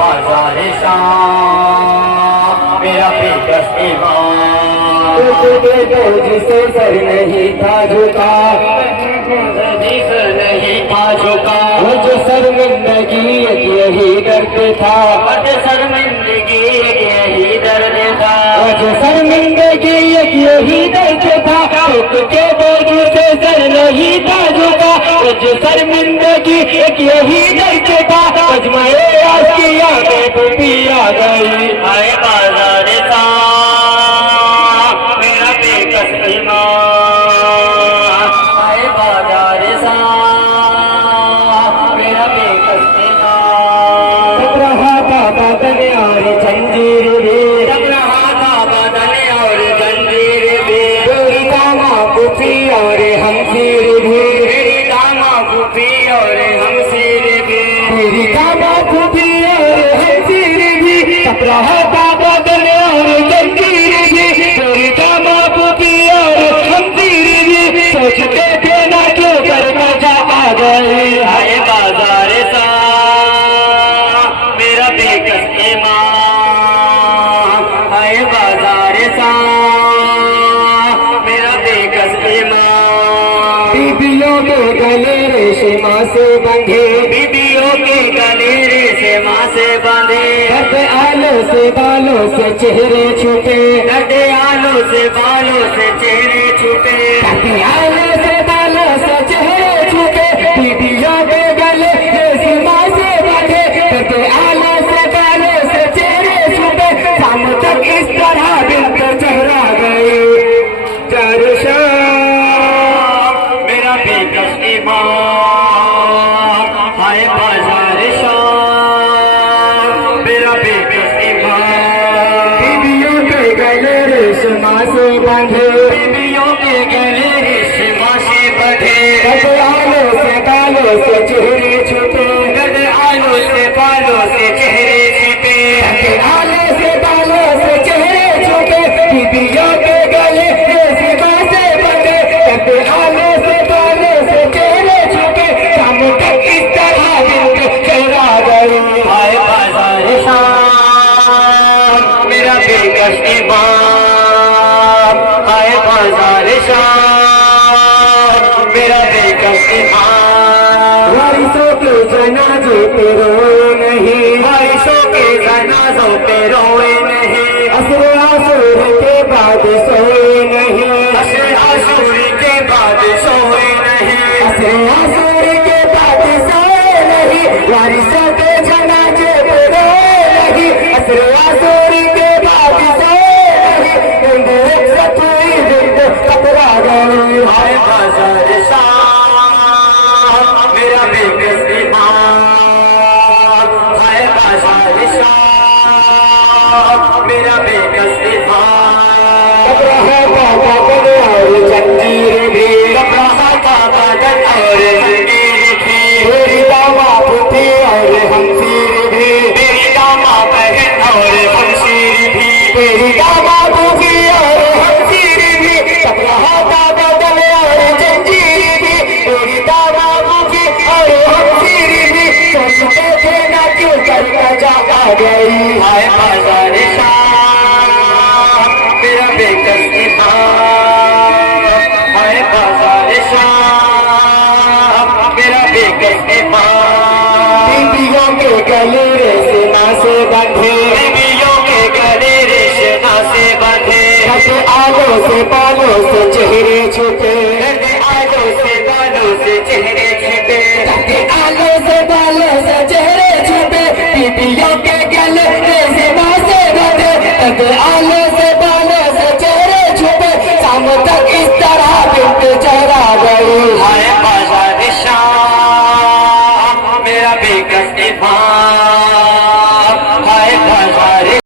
बाजार शाम मेरा बेकस ईमान तुझे जिसे सर नहीं था झुका नहीं था झुका वो जो शर्मिंदगी यही दर्द था जो शर्मिंदगी यही दर्द था वो जो शर्मिंदगी यही दर्द था तुझे बोझ से सर नहीं था झुका वो जो शर्मिंदगी यही दर्द था अजमाए आसिया में तो पिया गई आए बाजार सा मेरा बेकस ईमान आए बाजार सा मेरा बेकस ईमान जब रहा था बदन और जंजीर भी जब रहा था बदन और जंजीर भी तेरी दामा कुफी और हमसीर भी मेरी दामा कुफी और हमसीर भी तेरी दामा कुफी और हमसीर भी जब रहा था बदन और जंजीर भी तेरी दामा कुफी और हमसीर भी सोचते थे ना क्यों कर मजा आ गई आए बाजार सा मेरा बेकस ईमान आए बाजार सा मेरा बेकस ईमान बीबियों के गले रेशमा से बंधे बीबियों के गले से माँ से बंधे दर्द आलों से बालों से चेहरे छुपे डटे आलों से बालों से चेहरे छुपे दर्द आलों से बालों से चेहरे छुपे बीबियों के गले रेशमा से बंधे दर्द आलों से बालों से चेहरे छुपे शाम तक इस तरह दिल पे चेहरा गए चर्चा मेरा बेकस ईमान आए बाजार शाम मेरा बेकस ईमान बीबियों के गले रेशमा से बंधे बीबियों के गले रेशमा से बंधे दर्द आलों से बालों से चेहरे छुपे दर्द आलों से बालों से चेहरे छिपे आलों से बालों से चेहरे छुपे बीबियों के गले रेशमा से बंधे दर्द आलों से बालों से चेहरे छुपे शाम तक इस तरह दिल के चेहरा गए आए बाजार शाम मेरा बेकस ईमान आए बाजार शाम मेरा बेकस ईमान वारिसों के जनाजे पे रोए नहीं बारिशों के जनाजों पे रोए नहीं असरे आसुर के बाद सोए नहीं असर आसूरी के बाद सोए नहीं असरे आसुर के बाद सोए नहीं वारिसों के जनाजे पे रोए नहीं असरे आसुर के बाद सोए नहीं सतुई दिल कतरा गई आए बाजार शाम मेरा बेकस ईमान आए बाजार शाम मेरा बेकस ईमान जब रहा था बदन और जंजीर भी जब रहा था बदन और जंजीर थी मेरी दामा पुती और हमसीर भी मेरी दामा बहन और हमशीर भी तेरी दामा पुती और हमसीर भी जब रहा था बदन और जंजीर भी तेरी दामा पुती और हमसीर भी सोचते थे ना क्यों कर मजा आ गई आए बाजार शाम मेरा बेकस ईमान आए बाजार शाम मेरा बेकस ईमान बीबियों के गले रेशमा से बंधे बीबियों के गले रेशमा से बंधे दर्द आलों से बालों से चेहरे छुपे दर्द आलों से बालों से चेहरे छिपे दर्द आलों से बालों से चेहरे छुपे बीबियों